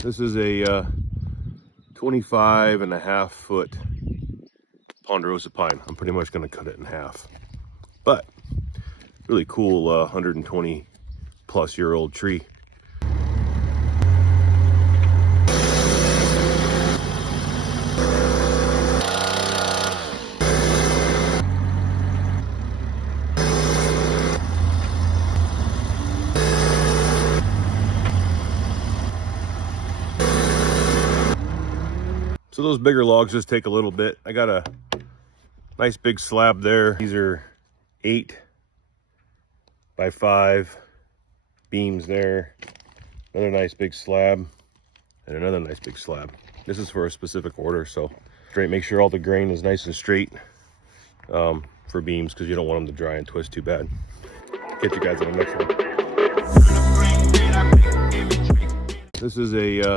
This is a 25.5 foot ponderosa pine. I'm pretty much going to cut it in half. But really cool 120 plus year old tree. So those bigger logs just take a little bit. I got a nice big slab there. These are 8 by 5 beams there. Another nice big slab and another nice big slab. This is for a specific order, so straight. Make sure all the grain is nice and straight for beams, because you don't want them to dry and twist too bad. Catch you guys on the next one. This is a